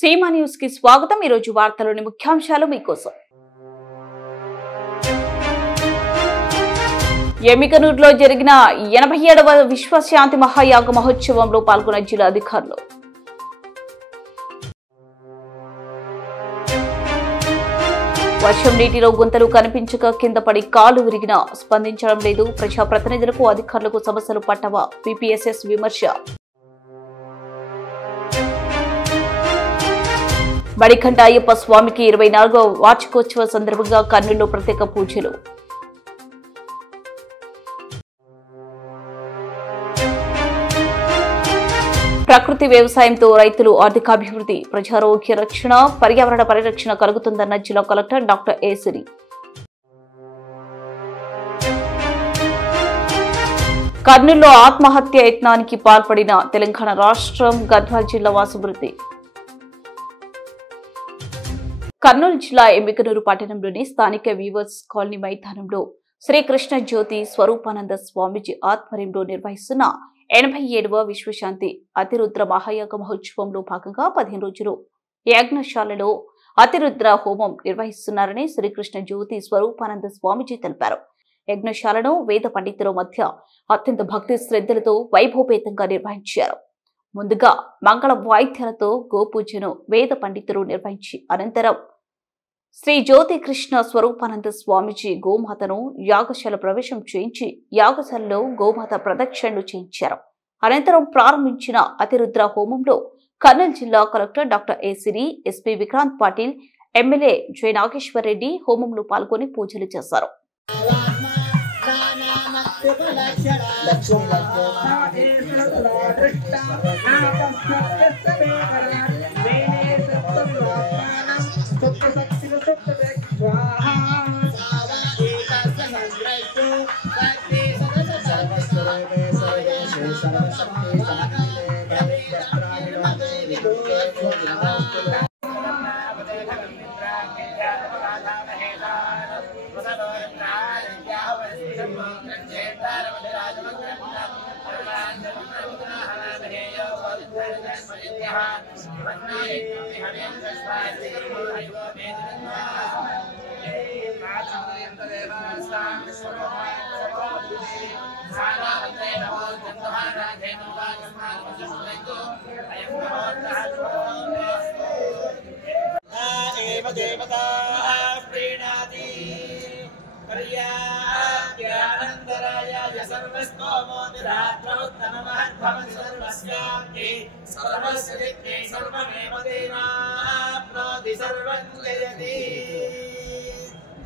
Seema news కి స్వాగతం। ఈ రోజు వార్తలోని ముఖ్యాంశాలు మీకోసం। ఎమ్మిగనూరులో జరిగిన 87వ విశ్వశాంతి మహాయాగ మహోత్సవంలో పాల్గొన్న జిల్లా అధికారులు। వర్షం నీటిలో గుంతలు కనిపించక కింద పడి కాలు విరిగినా స్పందించడం లేదు, ప్రజాప్రతినిధులకు అధికారులకు సమస్యలు పట్టవా, పీపీఎస్ఎస్ విమర్శ। మడికంఠ అయ్యప్ప స్వామికి 24వ వార్షికోత్సవ సందర్భంగా కర్నూలులో ప్రత్యేక పూజలు। ప్రకృతి వ్యవసాయంతో రైతులు ఆర్థికాభివృద్ధి, ప్రజారోగ్య రక్షణ, పర్యావరణ పరిరక్షణ కలుగుతుందన్న జిల్లా కలెక్టర్ డాక్టర్ ఏ సిరి। కర్నూలులో ఆత్మహత్య యత్నానికి పాల్పడిన తెలంగాణ రాష్ట్రం గద్వాల్ జిల్లా వాసుమృతి। కర్నూలు జిల్లా ఎమ్మిగనూరు పట్టణంలోని స్థానిక వీవర్స్ కాలనీ మైదానంలో శ్రీకృష్ణ జ్యోతి స్వరూపానంద స్వామీజీ ఆధ్వర్యంలో నిర్వహిస్తున్న 87వ విశ్వశాంతి అతిరుద్ర మహాయాగ మహోత్సవంలో భాగంగా 15 రోజులు యజ్ఞశాలలో అతిరుద్ర హోమం నిర్వహిస్తున్నారని శ్రీకృష్ణ జ్యోతి స్వరూపానంద స్వామీజీ తెలిపారు। యజ్ఞశాలను వేద పండితుల మధ్య అత్యంత భక్తి శ్రద్ధలతో వైభవపేతంగా నిర్వహించారు। ముందుగా మంగళ వాయిద్యాలతో గోపూజను వేద పండితులు నిర్వహించి అనంతరం శ్రీ జ్యోతి కృష్ణ స్వరూపానంద స్వామీజీ గోమాతను యాగశాల ప్రవేశం చేయించి యాగశాలలో గోమాత ప్రదక్షిణలు చేయించారు। అనంతరం ప్రారంభించిన అతిరుద్ర హోమంలో కర్నూలు జిల్లా collector doctor A Siri, SP Vikrant Patil, MLA J Nageshwar Reddy హోమంలో పాల్గొని పూజలు చేశారు।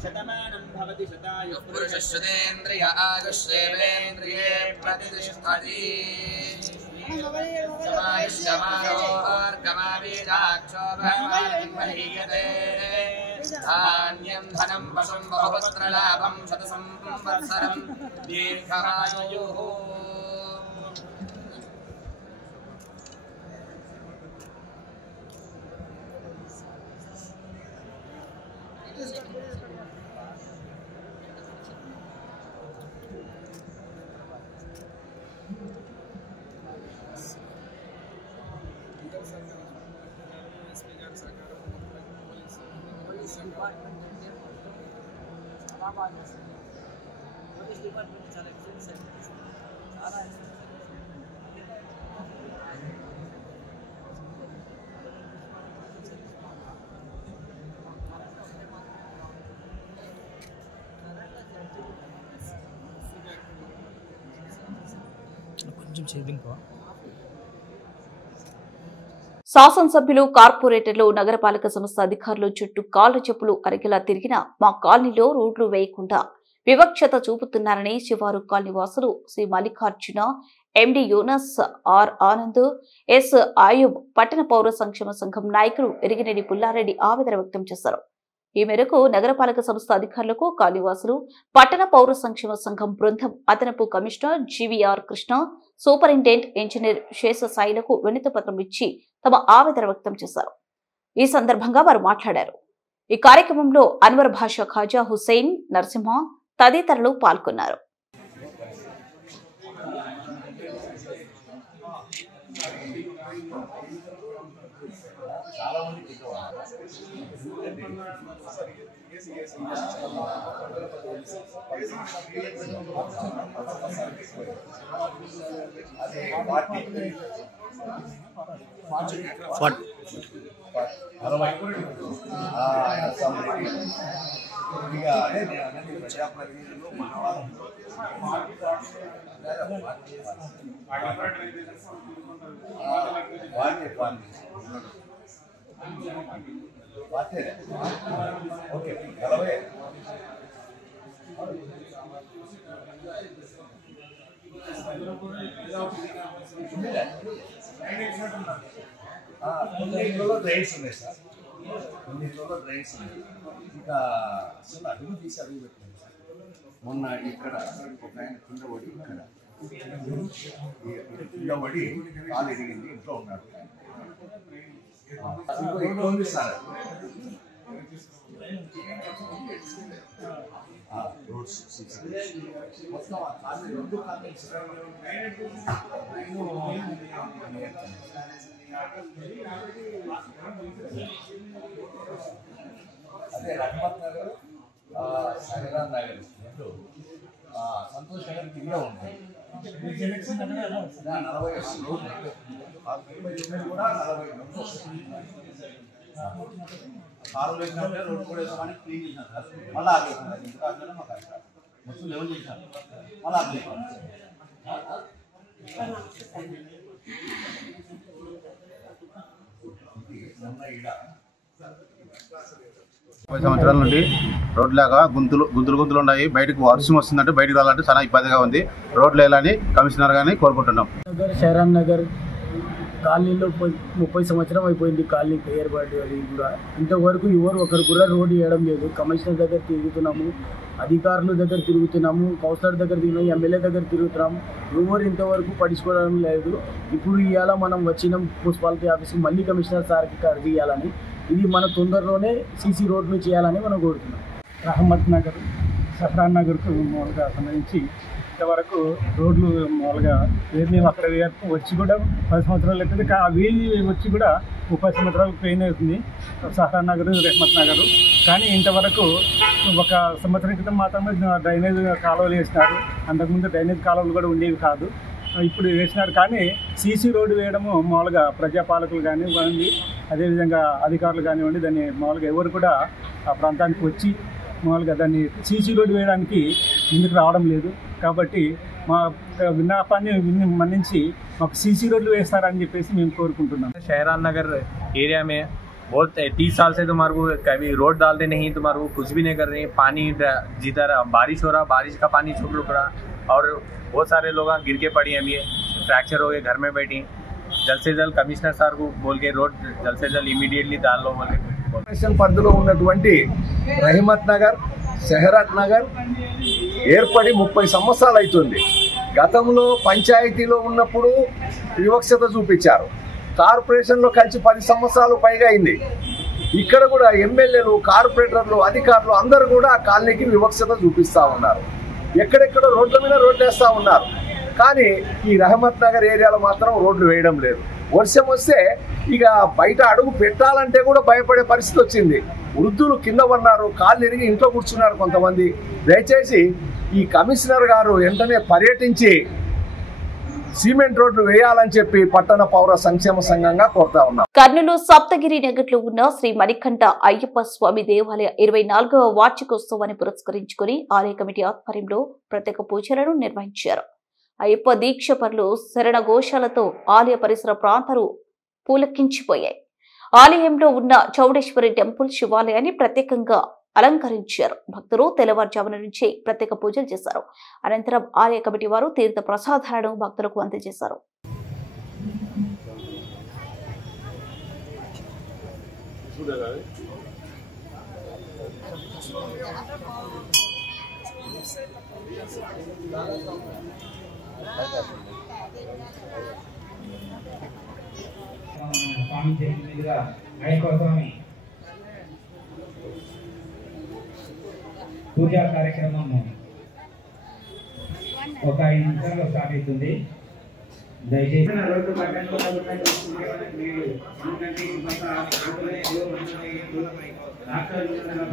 शतमानं भवति शतायुः पुरुषश्रुतेन्द्रिय आयुष्येवेन्द्रिये प्रतिष्ठति समायुष्यमारोर्गमावीजाक्षो भगवान्महीयते धान्यं धनं पशुं बहुपुत्रलाभं शतसंवत्सरं दीर्घमायुः। శాసనసభ్యులు, కార్పొరేటర్లు, నగరపాలక సంస్థ అధికారులు చుట్టూ కాళ్ల చెప్పులు అరిగేలా తిరిగిన మా కాలనీలో రోడ్లు వేయకుండా వివక్షత చూపుతున్నారని శివారు కాలనీ వాసులు శ్రీ మల్లికార్జున, ఎండి యూనస్, ఆర్ ఆనంద్, ఎస్ ఆయుబ్, పట్టణ పౌర సంక్షేమ సంఘం నాయకులు ఎరిగినేని పుల్లారెడ్డి ఆవేదన వ్యక్తం చేశారు। ఈ మేరకు నగరపాలక సంస్థ అధికారులకు కాలనీవాసులు, పట్టణ పౌర సంక్షేమ సంఘం బృందం అదనపు commissioner GVR Krishna, superintendent engineer శేషసాయిలకు వినతిపత్రం ఇచ్చి తమ ఆవేదన వ్యక్తం చేశారు। ఈ సందర్భంగా వారు మాట్లాడారు। ఈ కార్యక్రమంలో అన్వర్ భాషా, ఖాజా హుసేన్, నరసింహ తదితరులు పాల్గొన్నారు। చాలా డ్రైన్స్ ఉన్నాయి సార్, కొన్నింటిలో డ్రైన్స్ ఉన్నాయి. ఇంకా అసలు అడుగు తీసి అడుగు పెట్టలేదు సార్. మొన్న ఇక్కడ ఒక ఆయన కింద పడి ఇక్కడ కింద పడి కాలు ఎదిగింది, ఇంట్లో ఉన్నాడు. ఇంట్లో ఉంది సార్ రోడ్స్ మొత్తం రెండు కాళ్ళు అదే రహమత్ నగర్, సైరాన్ నగర్, సంతోష్ నగర్ కింద ఉంటాయి. 40 కూడా 40 కారు వేసినప్పుడే రోడ్డు కూడా వేసామని క్లీన్ చేసినారు. మళ్ళీ ఆపేసినారు. ఇంకా ఆపేనా మాకు అక్కడ మొత్తం లెవెల్ చేసినారు. మళ్ళీ ఆపేసినారు. సంవత్సరాల నుండి రోడ్లు లేక గుంతులు ఉన్నాయి. బయటకు వర్షం వస్తుందంటే బయటకు రావాలంటే చాలా ఇబ్బందిగా ఉంది. రోడ్లు వేయాలని కమిషనర్ గారిని కోరుకుంటున్నాం. సైరాన్ నగర్ కాలనీలో 30 సంవత్సరం అయిపోయింది కాలనీకి ఏర్పాటు. అది కూడా ఇంతవరకు ఎవరు ఒకరు కూడా రోడ్డు వేయడం లేదు. కమిషనర్ దగ్గర తిరుగుతున్నాము, అధికారుల దగ్గర తిరుగుతున్నాము, కౌన్సిలర్ దగ్గర తిరుగుతున్నాము, ఎమ్మెల్యే దగ్గర తిరుగుతున్నాము. ఎవరు ఇంతవరకు పట్టించుకోవడం లేదు. ఇప్పుడు ఇవాళ మనం వచ్చిన మున్సిపాలిటీ ఆఫీస్కి మళ్ళీ కమిషనర్ సార్కి అర్జీ ఇవ్వాలని, ఇది మన తొందరలోనే సీసీ రోడ్లు చేయాలని మనం కోరుతున్నాం. రహమత్ నగర్, సఫ్రాన్ నగర్కు మామూలుగా సంబంధించి ఇంతవరకు రోడ్లు మామూలుగా మేము అక్కడ వచ్చి కూడా 10 సంవత్సరాలు అవుతుంది. ఆ వీధి వచ్చి కూడా 30 సంవత్సరాలకు పెయిన్ అవుతుంది. సఫ్రాన్ నగర్, రహమత్ నగర్. కానీ ఇంతవరకు ఒక సంవత్సరం క్రితం మాత్రమే డ్రైనేజ్ కాలువలు వేసినారు. అంతకుముందు డ్రైనేజ్ కాలువలు కూడా ఉండేవి కాదు, ఇప్పుడు వేసినారు. కానీ సీసీ రోడ్డు వేయడము మామూలుగా ప్రజాపాలకులు కానివ్వండి, అదేవిధంగా అధికారులు కానివ్వండి, దాన్ని మామూలుగా ఎవరు కూడా ఆ ప్రాంతానికి వచ్చి మామూలుగా దాన్ని సీసీ రోడ్డు వేయడానికి ముందుకు రావడం లేదు. కాబట్టి మా విన్నపాన్ని మన్నించి మాకు సీసీ రోడ్లు వేస్తారని చెప్పేసి మేము కోరుకుంటున్నాం. शहरान नगर एरिया में बहुत 30 साल से तुम्हारे को कभी रोड डालते नहीं, तुम्हारे को कुछ भी नहीं कर रहे. पानी जिधर बारिश हो रहा, बारिश का पानी छुप रुक रहा और बहुत सारे लोग गिर के पड़ी हैं, फ्रैक्चर हो गए, घर में बैठी. जल्द से जल्द कमिश्नर सार को बोल के रोड जल्द से जल्द इमीडिएटली डाल लो बोल के. పరిధిలో ఉన్నటువంటి రహమత్ నగర్, షహరత్ నగర్ ఏర్పడి 30 సంవత్సరాలు అవుతుంది. గతంలో పంచాయతీలో ఉన్నప్పుడు వివక్షత చూపించారు. కార్పొరేషన్లో కలిసి 10 సంవత్సరాలు పైగా అయింది. ఇక్కడ కూడా ఎమ్మెల్యేలు, కార్పొరేటర్లు, అధికారులు అందరూ కూడా కాలనీకి వివక్షత చూపిస్తూ ఉన్నారు. ఎక్కడెక్కడో రోడ్ల మీద రోడ్లు వేస్తూ ఉన్నారు. కానీ ఈ రహమత్ నగర్ ఏరియాలో మాత్రం రోడ్లు వేయడం లేదు. వర్షం వస్తే ఇక బయట అడుగు పెట్టాలంటే కూడా భయపడే పరిస్థితి వచ్చింది. వృద్ధులు కింద ఉన్నారు, కాళ్ళు ఇరిగి ఇంట్లో కూర్చున్నారు కొంతమంది. దయచేసి ఈ కమిషనర్ గారు వెంటనే పర్యటించి సిమెంట్ రోడ్లు వేయాలని చెప్పి పట్టణ పౌర సంక్షేమ సంఘంగా కోరుతా ఉన్నాం. కర్నూలు సప్తగిరి నగర్లో ఉన్న శ్రీ మణికంఠ అయ్యప్ప స్వామి దేవాలయ 24వ వార్షికోత్సవాన్ని పురస్కరించుకుని ఆలయ కమిటీ ఆధ్వర్యంలో ప్రత్యేక పూజలను నిర్వహించారు. అయ్యప్ప దీక్ష పనులు శరణ ఘోషాలతో ఆలయ పరిసర ప్రాంతాలు పూలకించిపోయాయి. ఆలయంలో ఉన్న చౌడేశ్వరి టెంపుల్ శివాలయాన్ని ప్రత్యేకంగా అలంకరించారు. భక్తులు తెల్లవారుజామున నుంచి ప్రత్యేక పూజలు చేశారు. అనంతరం ఆలయ కమిటీ వారు తీర్థ ప్రసాదాలను భక్తులకు అందజేశారు. స్వామి చేతి మీదుగా అయ్యప్ప స్వామి పూజా కార్యక్రమం ఒక 5 నిమిషాల్లో స్టార్ట్ అవుతుంది. దయచేసి రోడ్డు పట్టణంలో మీరు ఎందుకంటే కొంత ఆందోళనలు డాక్టర్లు ఉన్నారు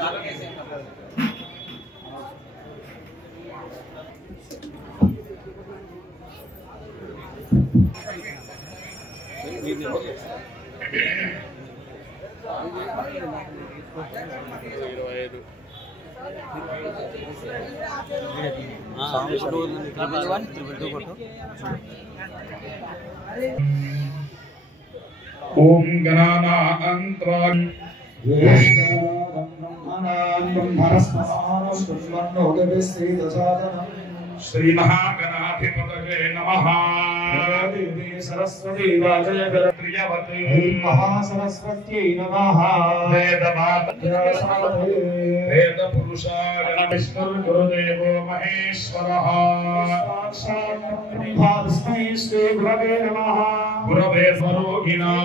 కాబట్టి ओम गणानां श्री महागणाधिपतये नमः। सरस्वती महासरस्वत्यै नमः। वेद पुरुषाय विष्णुर्गुरुदेवो महेश्वरः। श्री गुरवे नमः। गुरवे स्वरूपिणां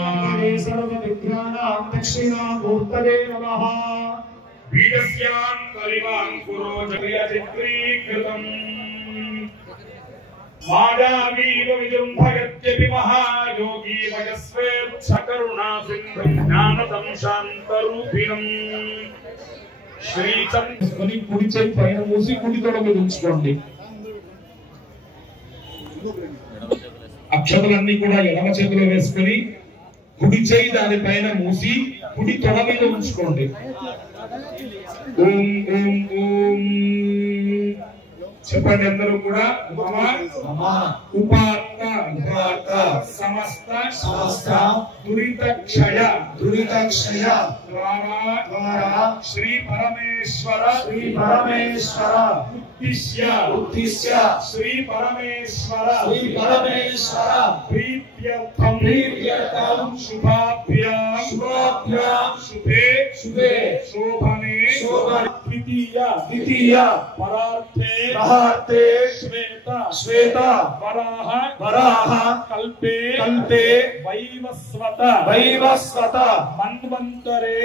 सर्वविद्यानां दक्षिणामूर्तये नमः। बीजस्यां कलिवाङ्कुरो जगयचित्रीकृतम् मायावीव विजृम्भयत्यपि महायोगी वयस्वेच्छकरुणासिन्धुं ज्ञानदं शान्तरूपिणम् శ్రీచంద్రుని కుడి చేయి పైన మూసి కుడి తొడ మీద ఉంచుకోండి. అక్షతలన్నీ కూడా ఎడమ చేతిలో వేసుకొని కుడి చేయి దానిపైన మూసి కుడి తొడ మీద ఉంచుకోండి. ఓం ఓం ఓం చెప్పండి అందరూ కూడా. ఉపాత్త సమస్త దురిత క్షయ ద్వారా శ్రీ పరమేశ్వర ఉద్దిశ్య శ్రీ పరమేశ్వర ప్రీత్యర్థం శుభాభ్యాం శుభే శోభనే ద్వితీయ పరార్థే శ్వేత వరాహ కల్పే వైవస్వత మన్వంతరే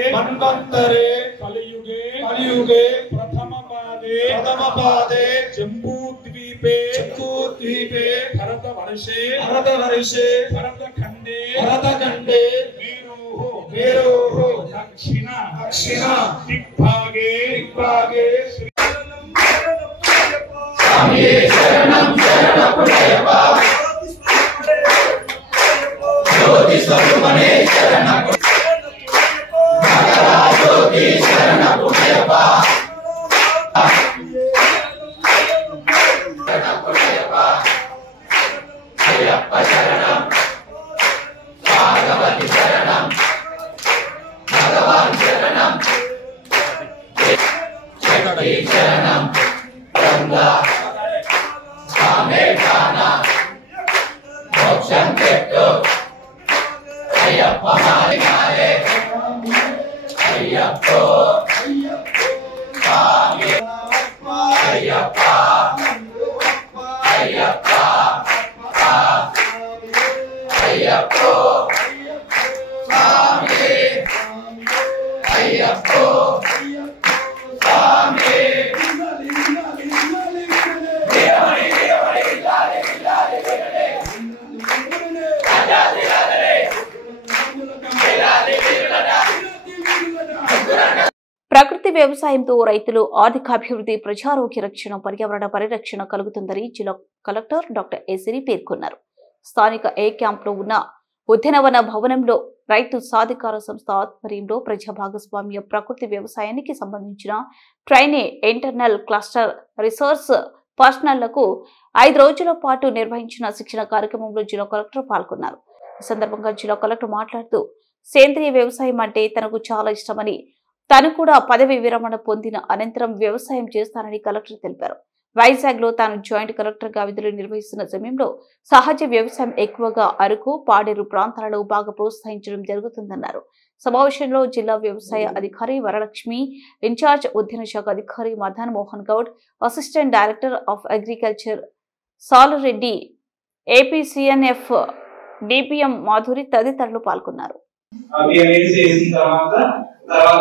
కలియుగే ప్రథమ పాదే జంబూద్వీపే భరతవర్షే భరతఖండే మేరోః దక్షిణ దిగ్భాగే ప్రకృతి వ్యవసాయంతో రైతులు ఆర్థికాభివృద్ధి, ప్రజారోగ్య రక్షణ, పర్యావరణ పరిరక్షణ కలుగుతుందని జిల్లా కలెక్టర్ డాక్టర్ ఎసిరి పేర్కొన్నారు. స్థానిక ఏ క్యాంప్లో ఉన్న ఉద్యానవన భవనంలో రైతు సాధికార సంస్థ ఆధ్వర్యంలో ప్రజా భాగస్వామ్య ప్రకృతి వ్యవసాయానికి సంబంధించిన ట్రైనీ ఇంటర్నల్ క్లస్టర్ రిసోర్స్ పర్సనల్లకు 5 రోజుల పాటు నిర్వహించిన శిక్షణ కార్యక్రమంలో జిల్లా కలెక్టర్ పాల్గొన్నారు. ఈ సందర్భంగా జిల్లా కలెక్టర్ మాట్లాడుతూ సేంద్రియ వ్యవసాయం అంటే తనకు చాలా ఇష్టమని, తాను కూడా పదవి విరమణ పొందిన అనంతరం వ్యవసాయం చేస్తానని కలెక్టర్ తెలిపారు. వైజాగ్ లో తాను జాయింట్ కలెక్టర్ గా విధులు నిర్వహిస్తున్న సమయంలో సహజ వ్యవసాయం ఎక్కువగా అరకు, పాడేరు ప్రాంతాలలో బాగా ప్రోత్సహించడం జరుగుతుందన్నారు. సమావేశంలో జిల్లా వ్యవసాయ అధికారి వరలక్ష్మి, ఇన్ఛార్జ్ ఉద్యాన శాఖ అధికారి Madan Mohan Goud, assistant director of agriculture Salureddy, APCNF DPM Madhuri తదితరులు పాల్గొన్నారు. బియ్యం వేసిన తర్వాత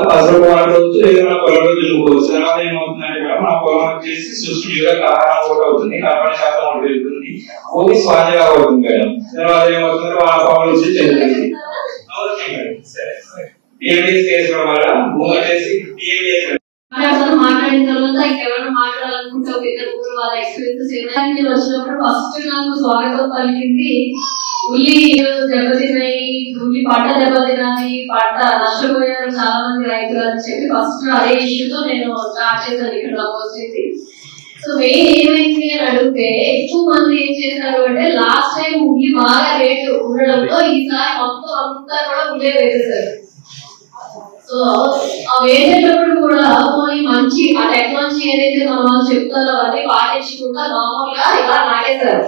పసరు వాడుకోవచ్చు, లేదా మన పొలంలో దున్నుకోవచ్చు. తర్వాత ఏమవుతుందంటే కూడా మన పొలం వచ్చేసి సృష్టిగా ఆహారం కూడా అవుతుంది, కార్బన్ శాతం కూడా పెరుగుతుంది, భూమి స్వాదిగా అవుతుంది మేడం. తర్వాత ఏమవుతుంది వానపాములు వచ్చి చెందుతుంది. టీఎండీఎస్ చేసుకోవడం వల్ల భూమి వచ్చేసి మాట్లాడిన తర్వాత ఇంకెవరైనా మాట్లాడాలనుకుంటే ఒక ఇద్దరు ముగ్గురు వాళ్ళ ఎక్స్పీరియన్స్ వచ్చినప్పుడు ఫస్ట్ నాకు స్వాగతం పలికింది ఉల్లి దెబ్బతిన్నాయి, ఉల్లి పంట దెబ్బతిన్నాయి, పంట నష్టపోయారు చాలా మంది రైతులు అని చెప్పి ఫస్ట్ అదే ఇష్యూతో నేను స్టార్ట్ చేశాను ఇక్కడ వచ్చేసి. సో మెయిన్ ఏమైంది అని అడిగితే ఎక్కువ మంది ఏం చేశారు అంటే లాస్ట్ టైం ఉల్లి బాగా రేటు ఉండడంతో ఈసారి మొత్తం అంతా కూడా ఉల్లి వేసేసారు. సో ఆ వేసేటప్పుడు కూడా మంచి ఆ టెక్నాలజీ ఏదైతే మనం చెప్తారో అవన్నీ పాటించకుండా మామూలుగా ఇలా నాటేశారు.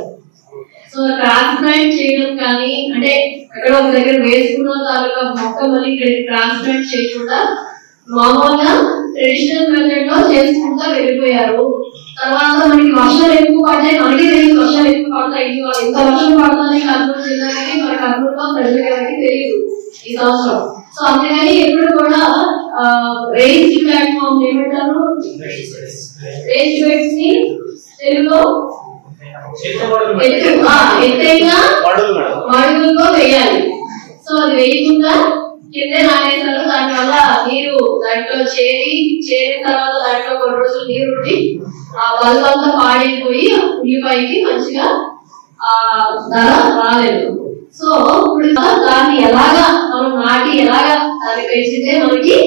సో ట్రాన్స్ప్లాంట్ చేయడం కానీ అంటే ఎక్కడ ఒక దగ్గర వేసుకున్న తాలూకా మొక్క మళ్ళీ ఇక్కడ ట్రాన్స్ప్లాంట్ చేయకుండా మామూలుగా ట్రెడిషనల్ మెథడ్ లో చేసుకుంటా వెళ్ళిపోయారు. తర్వాత మనకి వర్షాలు ఎక్కువ పడ్డాయి, మనకి తెలియదు వర్షాలు ఎక్కువ పడతాయి, ఎంత వర్షం పడుతుంది కర్నూలు జిల్లాకి మన కర్నూలులో ప్రజలకి ఎవరికి తెలియదు ఈ సంవత్సరం. సో అందుకని ఎప్పుడు కూడా రేంజ్ ప్లాట్ఫామ్ ఏమంటారు, రేంజ్ బెడ్స్ ని తెలుగులో ఎత్తైన మడుగుల్లో వేయాలి. సో అది వేయకుండా కిందే నాటేశారు. దానివల్ల నీరు దాంట్లో చేరిన తర్వాత దాంట్లో కొన్ని రోజులు నీరు ఉండి ఆ బల్బంతా పాడైపోయి ఉల్లిపాయకి మంచిగా ఆ ధర రాలేదు. సో ఇప్పుడు దాన్ని ఎలాగా మనం నాటి ఎలాగా దాన్ని పెంచితే మనకి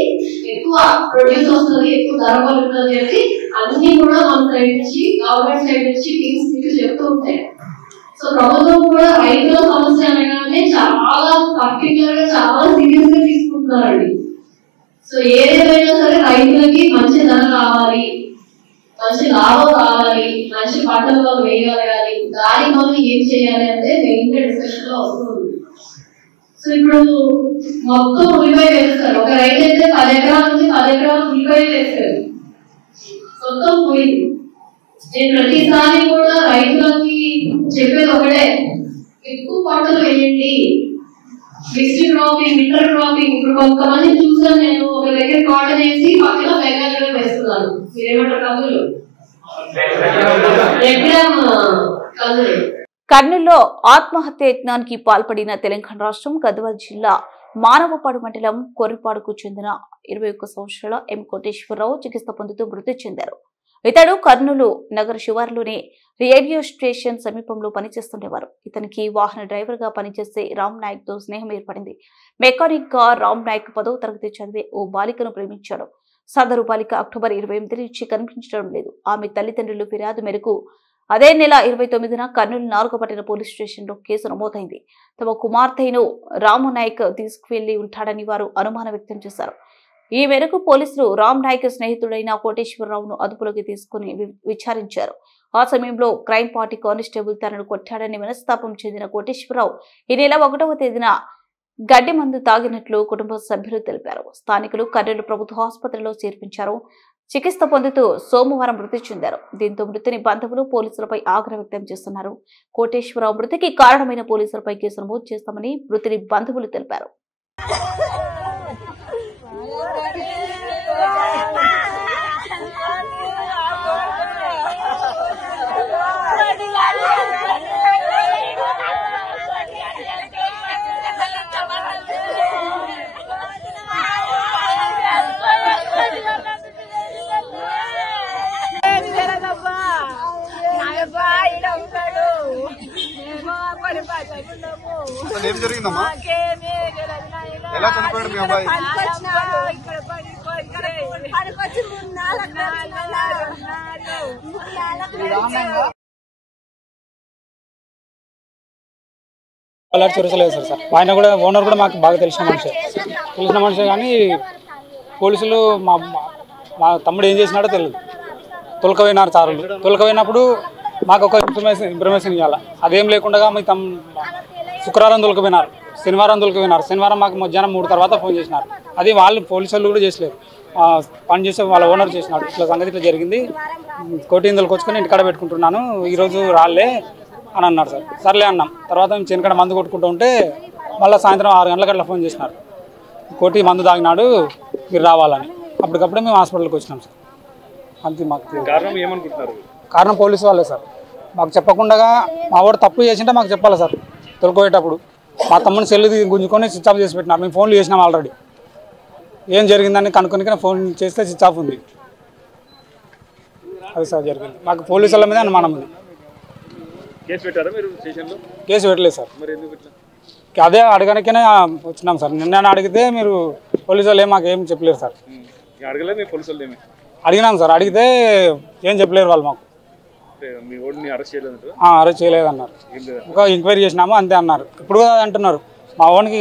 ఎక్కువ ప్రొడ్యూస్ వస్తుంది, ఎక్కువ ధర పలుకుతుంది అని అన్ని కూడా మన సైడ్ నుంచి గవర్నమెంట్ సైడ్ నుంచి టీమ్స్ మీకు చెప్తూ ఉంటాయి. సో ప్రభుత్వం కూడా రైతుల సమస్య అనగానే చాలా పర్టికులర్ గా చాలా సీరియస్ గా తీసుకుంటున్నారండి. సో ఏదేమైనా సరే రైతులకి మంచి ధర రావాలి, మంచి లాభం రావాలి, మంచి పంటల్లో వేయగలగాలి, దానికి మనం ఏం చేయాలి అంటే మెయిన్ గా డిస్కషన్ లో వస్తుంది. సో ఇప్పుడు మొత్తం ఉల్లిపాయ వేస్తారు, ఒక రైతు అయితే 10 ఎకరాల నుంచి 10 ఎకరాలు ఉల్లిపాయ వేస్తారు, మొత్తం పోయింది. నేను ప్రతిసారి కూడా రైతులకి చెప్పేది ఒకటే, ఎక్కువ పంటలు వేయండి, మిక్స్డ్ క్రాపింగ్, ఇంటర్ క్రాపింగ్. ఇప్పుడు కొంతమంది చూసాను నేను, ఒక దగ్గర కాటన్ వేసి పక్కన బెంగాళీ వేస్తున్నారు. మీరేమంటారు కందులు? కందులు. కర్నూలులో ఆత్మహత్య యత్నానికి పాల్పడిన తెలంగాణ రాష్ట్రం గద్వాల జిల్లా మానవపాడు మండలం కొర్రిపాడుకు చెందిన 21 సంవత్సరాల ఎం కోటేశ్వరరావు చికిత్స పొందుతూ మృతి చెందారు. ఇతడు కర్నూలు నగర శివారులోని రేడియో స్టేషన్ సమీపంలో పనిచేస్తుండేవారు. ఇతనికి వాహన డ్రైవర్ గా పనిచేసే రామ్ నాయక్ తో స్నేహం ఏర్పడింది. మెకానిక్ గా రామ్ నాయక్ 10వ తరగతి చదివే ఓ బాలికను ప్రేమించాడు. సదరు బాలిక అక్టోబర్ 28 నుంచి కనిపించడం లేదు. ఆమె తల్లిదండ్రులు ఫిర్యాదు మేరకు అదే నెల 29న కర్నూలు 4వ పట్టణ పోలీస్ స్టేషన్లో కేసు నమోదైంది. తమ కుమార్తెను రాము నాయక్ తీసుకువెళ్లి ఉంటాడని వారు అనుమానం వ్యక్తం చేశారు. ఈ మేరకు పోలీసులు రామ్ నాయక్ స్నేహితుడైన కోటేశ్వరరావును అదుపులోకి తీసుకుని విచారించారు. ఆ సమయంలో క్రైమ్ పార్టీ కానిస్టేబుల్ తనను కొట్టాడని మనస్తాపం చెందిన కోటేశ్వరరావు ఈ నెల 1వ తేదీన గడ్డి మందు తాగినట్లు కుటుంబ సభ్యులు తెలిపారు. స్థానికులు కర్నూలు ప్రభుత్వ ఆసుపత్రిలో చేర్పించారు. చికిత్స పొందుతూ సోమవారం మృతి చెందారు. దీంతో మృతిని బంధువులు పోలీసులపై ఆగ్రహం వ్యక్తం చేస్తున్నారు. కోటేశ్వరరావు మృతికి కారణమైన పోలీసులపై కేసు నమోదు చేస్తామని మృతిని బంధువులు తెలిపారు. ఏం జరిగిందమ్మా? ఎలా చనిపోయాడు మీ అబ్బాయి? చూరసలేదు సార్. ఆయన కూడా ఓనర్ కూడా మాకు బాగా తెలిసిన మనిషి కానీ పోలీసులు మా తమ్ముడు ఏం చేసినాడో తెలియదు. తొలకపోయినారు సార్లు. తొలకపోయినప్పుడు మాకు ఒక ఇన్ఫర్మేషన్ ఇవ్వాలి. అదేం లేకుండా మీ శుక్రవారం తొలకపోయినారు, శనివారం తొలకపోయినారు. శనివారం మాకు మధ్యాహ్నం 3 తర్వాత ఫోన్ చేసినారు. అది వాళ్ళు పోలీసులు కూడా చేసలేరు, పని చేసే వాళ్ళ ఓనర్ చేసినాడు. ఇట్లా సంగతి ఇట్లా జరిగింది, కోటి తొలకొచ్చుకొని ఇంటికాడ పెట్టుకుంటున్నాను, ఈరోజు రాలే అని అన్నారు సార్. సర్లే అన్నాం. తర్వాత మేము చెనకడ మందు కొట్టుకుంటూ ఉంటే మళ్ళీ సాయంత్రం 6 గంటలకు అట్లా ఫోన్ చేసినారు. కొట్టి మందు తాగినాడు మీరు రావాలని అప్పటికప్పుడే మేము హాస్పిటల్కి వచ్చినాం సార్. అంతే మాకు కారణం ఏమనుకుంటున్నారు? కారణం పోలీసు వాళ్ళే సార్. మాకు చెప్పకుండా మా వాడు తప్పు చేసింటే మాకు చెప్పాలి సార్. తొలకపోయేటప్పుడు మా తమ్ముని సెల్లు గుంజుకొని స్విచ్ ఆఫ్ చేసి పెట్టినారు. మేము ఫోన్లు చేసినాం ఆల్రెడీ. ఏం జరిగిందని కనుక్కొని ఫోన్ చేస్తే స్విచ్ ఆఫ్ ఉంది. అది సార్ జరిగింది. మాకు పోలీసు వాళ్ళ మీద అనుమానం ఉంది. కేసు పెట్టారా మీరు స్టేషన్లో? కేసు పెట్టలేదు సార్. మరి ఎందుకు పెట్టలేదు? అదే అడగడానికనే వచ్చినాం సార్. నిన్న అడిగితే మీరు పోలీసు వాళ్ళు మాకేం చెప్పలేరు సార్. అడగలేదు మీ పోలీసు వాళ్ళు? అడిగినాం సార్. అడిగితే ఏం చెప్పలేరు వాళ్ళు మాకు. మీ ఓడిని అరెస్ట్ చేయలేదు? అరెస్ట్ చేయలేదన్నారు. ఒక ఎంక్వైరీ చేసినాము అంతే అన్నారు. ఇప్పుడు కూడా అంటున్నారు మా ఓన్కి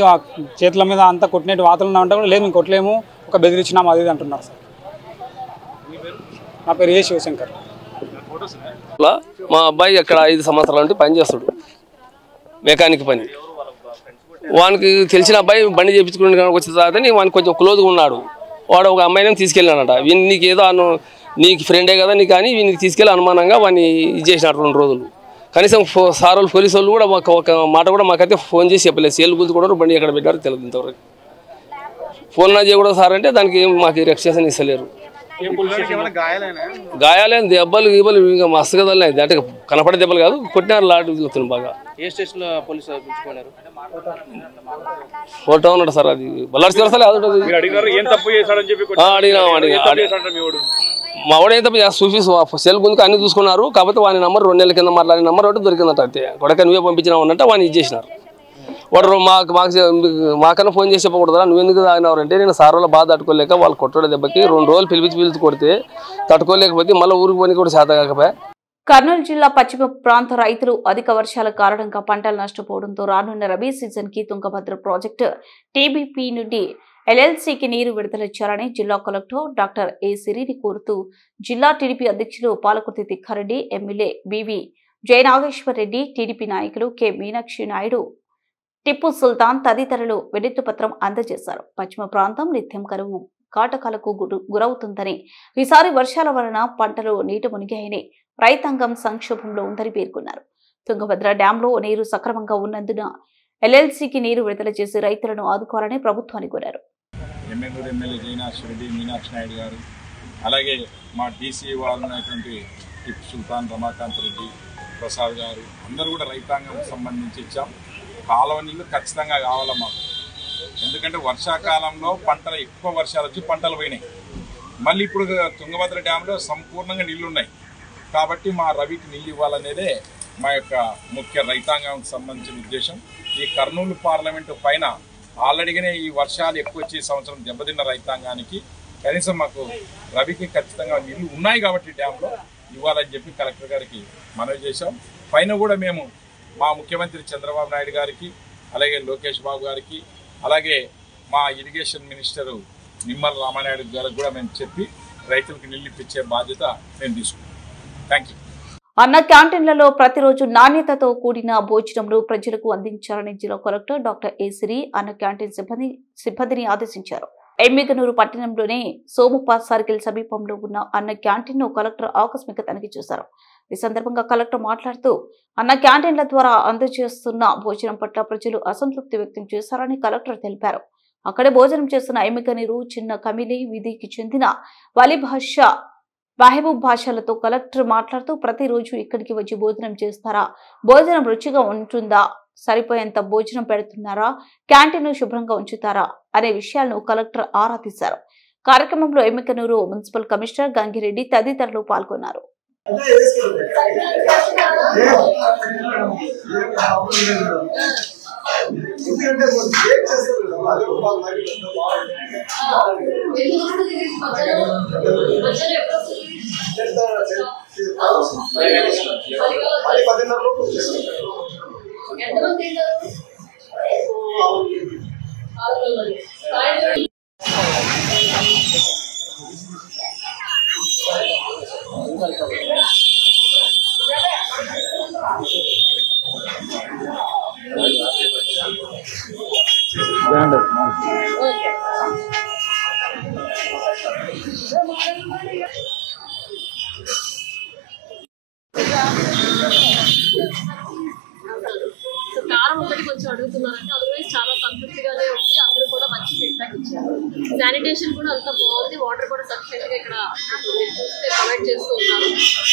చేతుల మీద అంతా కొట్టినట్టు వాతలు ఉన్నామంటే కూడా లేదు మేము కొట్టలేము, ఒక బెదిరించినాము అది అంటున్నారు సార్. నా పేరు ఏ శివశంకర్. మా అబ్బాయి అక్కడ 5 సంవత్సరాల నుండి పని చేస్తాడు, మెకానిక్ పని. వానికి తెలిసిన అబ్బాయి బండి చేయించుకుని వచ్చిన తర్వాత వానికి కొంచెం క్లోజ్గా ఉన్నాడు. వాడు ఒక అమ్మాయిని తీసుకెళ్ళానట. వీని నీకు ఏదో నీకు ఫ్రెండే కదా నీకు కానీ వీనికి తీసుకెళ్ళి అనుమానంగా వాడిని ఇది చేసినాడు 2 రోజులు. కనీసం సార్ వాళ్ళు పోలీసు వాళ్ళు కూడా ఒక మాట కూడా మాకైతే ఫోన్ చేసి చెప్పలేదు. సేల్ గుర్తుకోవడం బండి ఎక్కడ పెట్టారో తెలియదు ఇంతవరకు. ఫోన్ నా చేయకూడదు సార్ అంటే దానికి మాకు రియాక్షన్ ఇస్తలేరు. గాయాలేని దెబ్బలు గీబలు ఇంకా మస్తు కదలే, అంటే కనపడే దెబ్బలు కాదు, కొట్టినారు లాంటి వస్తుంది బాగా. ఏ స్టేషన్లో పోలీసులు పిలుచుకున్నారు? ఫోటో ఉన్నాడు సార్. అది బల్లార్సి వరసలే మా వాడు అయితే చూసి సెల్ గుందుకు అన్ని చూసుకున్నారు. కాకపోతే వాని నెంబర్ 2 నెలల కింద మాట్లాడిన నెంబర్ ఒకటి దొరికిందట. అంతే కొడక నువ్వే పంపించినావు అన్నట్టు వాడిని ఇచ్చేసినారు. వాడు మాకన్నా ఫోన్ చేసి చెప్పకూడదా నువ్వు ఎందుకు తాగినావు అంటే నేను సార్ వాళ్ళ బాధ తట్టుకోలేక వాళ్ళు కొట్టడే దెబ్బకి 2 రోజులు పిలిచి కొడితే తట్టుకోలేకపోతే మళ్ళీ ఊరికి పని కూడా చేత కాకపోయా. కర్నూలు జిల్లా పశ్చిమ ప్రాంత రైతులు అధిక వర్షాల కారణంగా పంటలు నష్టపోవడంతో రానున్న రబీ సీజన్ కి తుంగభద్ర ప్రాజెక్టు టీబీపీ నుండి ఎల్ఎల్సీకి నీరు విడుదల చేయాలని జిల్లా కలెక్టర్ డాక్టర్ ఏ సిరిని కోరుతూ జిల్లా టీడీపీ అధ్యక్షులు Palakurthi Thikkareddy, MLA BV Jayanageshwar Reddy, TDP నాయకులు కె మీనాక్షి నాయుడు, టిప్పు సుల్తాన్ తదితరులు వినతి పత్రం అందజేశారు. పశ్చిమ ప్రాంతం నిత్యం కరువు కాటకాలకు గురవుతుందని, ఈసారి వర్షాల వలన పంటలు నీట మునిగాయని, రైతాంగం సంక్షోభంలో ఉందని పేర్కొన్నారు. తుంగభద్ర డ్యాంలో నీరు సక్రమంగా ఉన్నందున ఎల్ఎల్సీకి నీరు విడుదల చేసి రైతులను ఆదుకోవాలని ప్రభుత్వాన్ని కోరారు. ఎమ్మెల్యే జయనాగేశ్వర్ రెడ్డి, మీనాక్షి నాయుడు గారు, అలాగే మా డీసీ వాళ్ళు ఉన్నటువంటి టిప్పు సుల్తాన్, రమాకాంత్ రెడ్డి, ప్రసాద్ గారు అందరూ కూడా రైతాంగం సంబంధించి ఇచ్చాం. కాలువ నీళ్ళు ఖచ్చితంగా కావాలా మాకు. ఎందుకంటే వర్షాకాలంలో పంటలు ఎక్కువ వర్షాలు వచ్చి పంటలు పోయినాయి. మళ్ళీ ఇప్పుడు తుంగభద్ర డ్యాంలో సంపూర్ణంగా నీళ్లు ఉన్నాయి కాబట్టి మా రవికి నీళ్ళు ఇవ్వాలనేదే మా యొక్క ముఖ్య రైతాంగానికి సంబంధించిన ఉద్దేశం. ఈ కర్నూలు పార్లమెంటు పైన ఆల్రెడీగానే ఈ వర్షాలు ఎక్కువ వచ్చే సంవత్సరం దెబ్బతిన్న రైతాంగానికి కనీసం మాకు రవికి ఖచ్చితంగా నీళ్లు ఉన్నాయి కాబట్టి డ్యాంలో ఇవ్వాలని చెప్పి కలెక్టర్ గారికి మనవి చేశాం. పైన కూడా మేము మా ముఖ్యమంత్రి చంద్రబాబు నాయుడు గారికి, అలాగే లోకేష్ బాబు గారికి, అలాగే మా ఇరిగేషన్ మినిస్టరు నిమ్మల రామానాయుడు గారికి కూడా మేము చెప్పి రైతులకు నీళ్ళు ఇప్పించే బాధ్యత మేము తీసుకున్నాం. Thank you. అన్న క్యాంటీన్లలో ప్రతిరోజు నాణ్యతతో కూడిన భోజనంను ప్రజలకు అందించాలని జిల్లా కలెక్టర్ డాక్టర్ ఏ సిరి అన్న క్యాంటీన్ సిబ్బందిని ఆదేశించారు. ఎమ్మిగనూరు పట్టణంలోని సోముప సర్కిల్ సమీపంలో ఉన్న అన్న క్యాంటీన్ ను కలెక్టర్ ఆకస్మిక తనిఖీ చేశారు. ఈ సందర్భంగా కలెక్టర్ మాట్లాడుతూ అన్న క్యాంటీన్ల ద్వారా అందజేస్తున్న భోజనం పట్ల ప్రజలు అసంతృప్తి వ్యక్తం చేశారని కలెక్టర్ తెలిపారు. అక్కడే భోజనం చేస్తున్న ఎమ్మిగనూరు, చిన్న కమిలి వీధికి చెందిన వలి భాష, మహబూబ్ భాషలతో కలెక్టర్ మాట్లాడుతూ ప్రతిరోజు ఇక్కడికి వచ్చి భోజనం చేస్తారా, భోజనం రుచిగా ఉంటుందా, సరిపోయేంత భోజనం పెడుతున్నారా, క్యాంటీన్ శుభ్రంగా ఉంచుతారా అనే విషయాలను కలెక్టర్ ఆరా తీశారు. కార్యక్రమంలో ఎమ్మికనూరు మున్సిపల్ కమిషనర్ గంగిరెడ్డి తదితరులు పాల్గొన్నారు. కారం ఒకటి కొంచెం అడుగుతున్నారంటే అదర్వైజ్ చాలా సంతృప్తిగానే ఉంది. అందరూ కూడా మంచి ఫీడ్బ్యాక్ ఇచ్చారు. శానిటేషన్ కూడా అంత బాగుంది, వాటర్ కూడా సఫిషియెంట్ గా ఇక్కడ మీరు చూస్తే ప్రొవైడ్ చేస్తూ ఉన్నారు.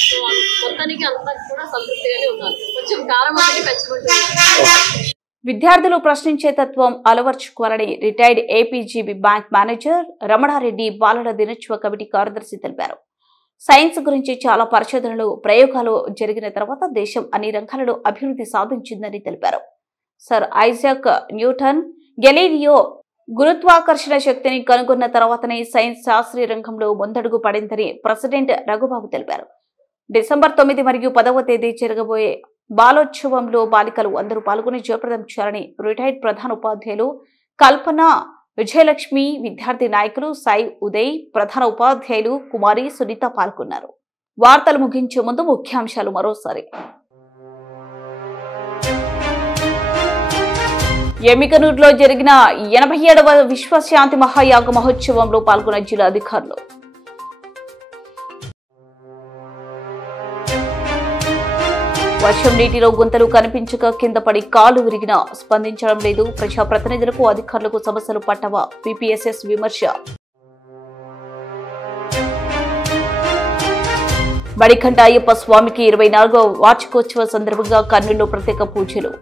సో మొత్తానికి అంతా కూడా సంతృప్తిగానే ఉన్నారు. కొంచెం కారం అనేది పెంచబడుతుంది. విద్యార్థులు ప్రశ్నించే తత్వం అలవర్చుకోవాలని retired APGB bank manager Ramanareddy బాలల దినోత్సవ కమిటీ కార్యదర్శి తెలిపారు. సైన్స్ గురించి చాలా పరిశోధనలు, ప్రయోగాలు జరిగిన తర్వాత దేశం అన్ని రంగాలలో అభివృద్ధి సాధించిందని తెలిపారు. సర్ ఐజాక్ న్యూటన్, గెలీలియో గురుత్వాకర్షణ శక్తిని కనుగొన్న తర్వాతనే సైన్స్ శాస్త్రీయ రంగంలో ముందడుగు పడిందని ప్రెసిడెంట్ రఘుబాబు తెలిపారు. డిసెంబర్ 9 మరియు 10వ తేదీ జరగబోయే బాలోత్సవంలో బాలికలు అందరూ పాల్గొని జయప్రదం చేయాలని రిటైర్డ్ ప్రధాన ఉపాధ్యాయులు కల్పన విజయలక్ష్మి, విద్యార్థి నాయకులు సాయి ఉదయ్, ప్రధాన ఉపాధ్యాయులు కుమారి సునీత పాల్గొన్నారు. వార్తలు ముగించే ముందు ముఖ్యాంశాలు మరోసారి. ఎమ్మికనూరులో జరిగిన 87వ విశ్వశాంతి మహాయాగ మహోత్సవంలో పాల్గొన్న జిల్లా అధికారులు. వర్షం నీటిలో గుంతలు కనిపించక కింద పడి కాలు విరిగిన స్పందించడం లేదు. ప్రజాప్రతినిధులకు అధికారులకు సమస్యలు పట్టవా? పీపీఎస్ఎస్ విమర్శ. మడికంఠ అయ్యప్ప స్వామికి 24వ వార్షికోత్సవ సందర్భంగా కర్నూలులో ప్రత్యేక పూజలు.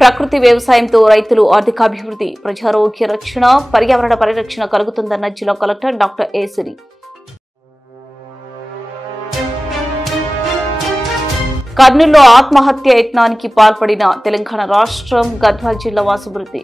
ప్రకృతి వ్యవసాయంతో రైతులు ఆర్థికాభివృద్ధి, ప్రజారోగ్య రక్షణ, పర్యావరణ పరిరక్షణ కలుగుతుందన్న జిల్లా కలెక్టర్ డాక్టర్ ఏ సిరి. కర్నూలులో ఆత్మహత్య యత్నానికి పాల్పడిన తెలంగాణ రాష్ట్రం గద్వాల్ జిల్లా వాసుమృతి.